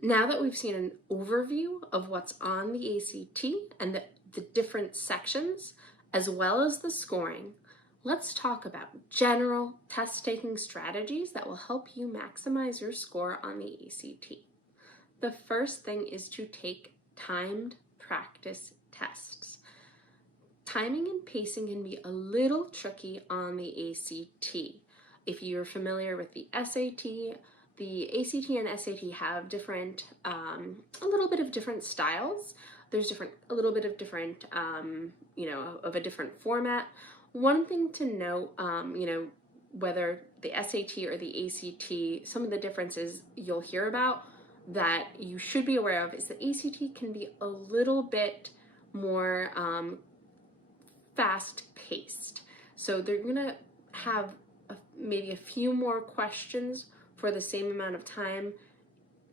Now that we've seen an overview of what's on the ACT and the different sections, as well as the scoring, let's talk about general test-taking strategies that will help you maximize your score on the ACT. The first thing is to take timed practice tests. Timing and pacing can be a little tricky on the ACT. If you're familiar with the SAT, the ACT and SAT have different, a little bit of different styles. There's a little bit of different, of a different format. One thing to note, whether the SAT or the ACT, some of the differences you'll hear about that you should be aware of is the ACT can be a little bit more fast-paced. So they're gonna have maybe a few more questions for the same amount of time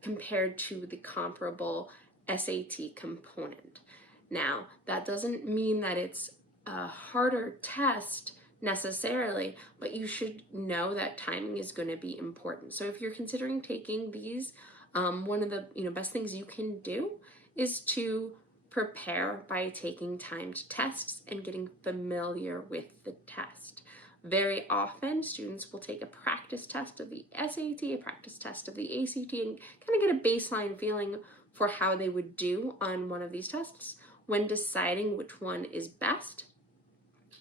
compared to the comparable SAT component. Now, that doesn't mean that it's a harder test necessarily, but you should know that timing is going to be important. So if you're considering taking these, one of the best things you can do is to prepare by taking timed tests and getting familiar with the test. Very often, students will take a practice test of the SAT, a practice test of the ACT, and kind of get a baseline feeling for how they would do on one of these tests when deciding which one is best.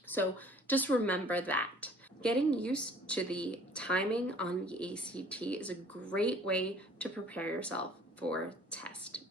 So just remember that. Getting used to the timing on the ACT is a great way to prepare yourself for test